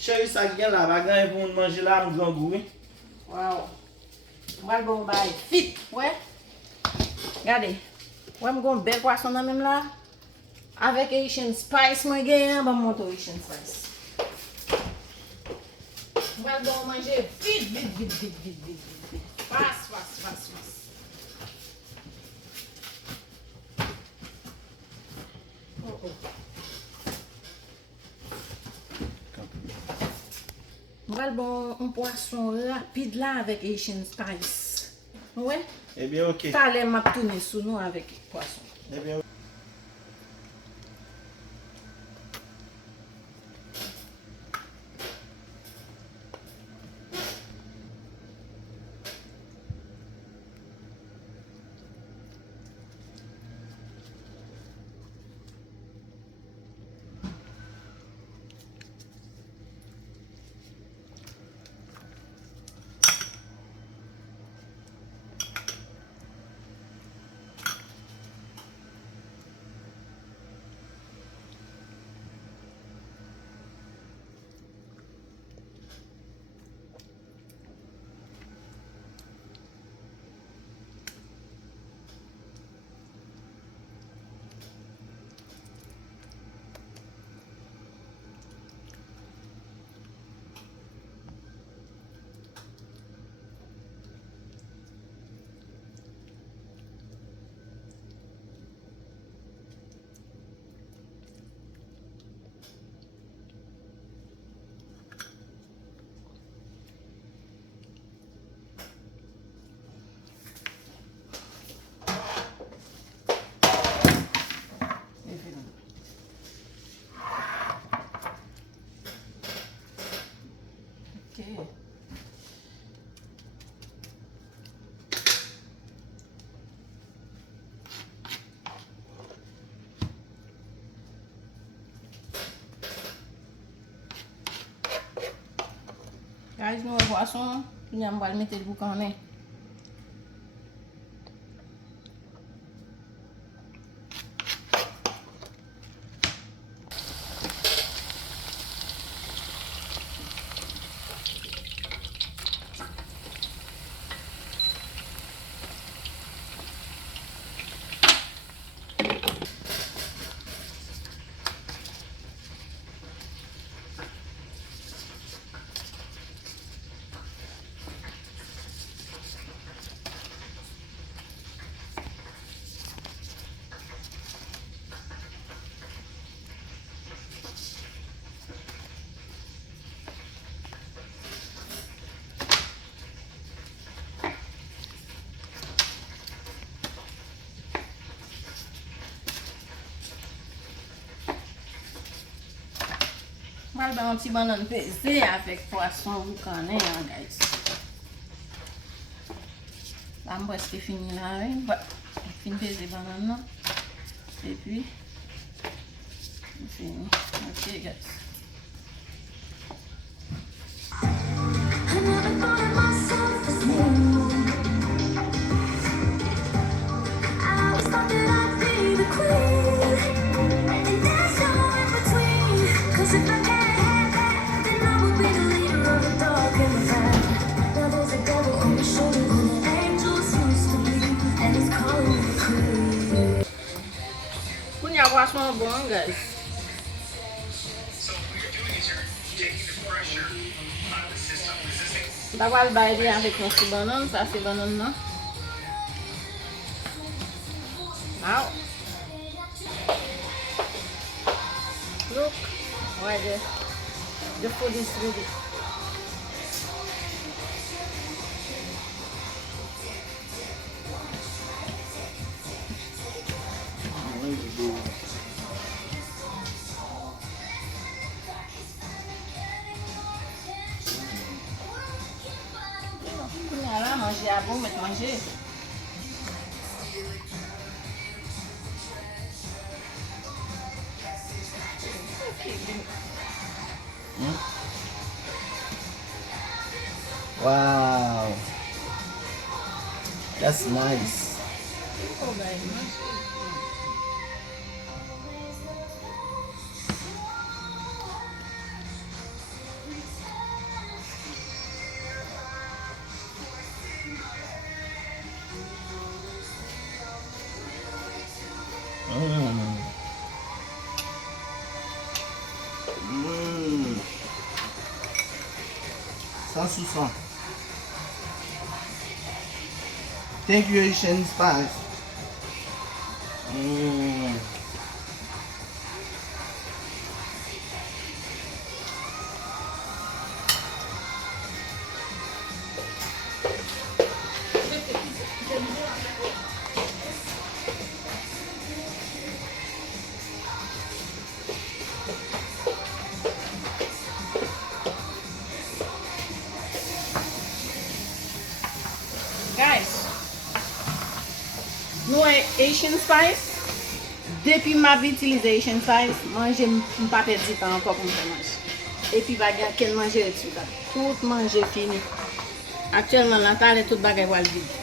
Chérie, ça vient là, va gagner pour manger là, nous grand goût. Wow. Moi, bon, bye. Fit, ouais. Regardez. Ouais, je vais bel poisson dans même là. Avec Asian spice, moi, je vais monter Asian spice. Moi, je vais manger vite. Fast. Oh. Moi, bon, un poisson rapide là avec Asian spice. Ouais. Eh bien, ok. Ça allait m'a tourner sous nous avec poisson. Eh bien, Ok. Guys, nous poisson, puis on va le mettre le boucan. Je vais un petit banane pesé avec poisson, vous connaissez, hein, guys. Là, je presque fini là, oui. Ouais. Fini peser banane là. Et puis, fini. Ok, guys. Punya poisson bon, guys. D'avoir le bail avec mon petit banane, ça c'est banane là. Wow. Look, right there. The food is ready. Là, manger à bon, mettre manger. wow. That's nice. Oh, baby. Sans soupçon. Thank you, Asian Spice. Guys, nou Asian Spice. Depi m ap itilize Asian Spice, manje m pa perdi tan anko pou m fè manje. E pi bagay ken manje et sou. Tout manje fini. Aktuellement, la tale tout bagay wal vide.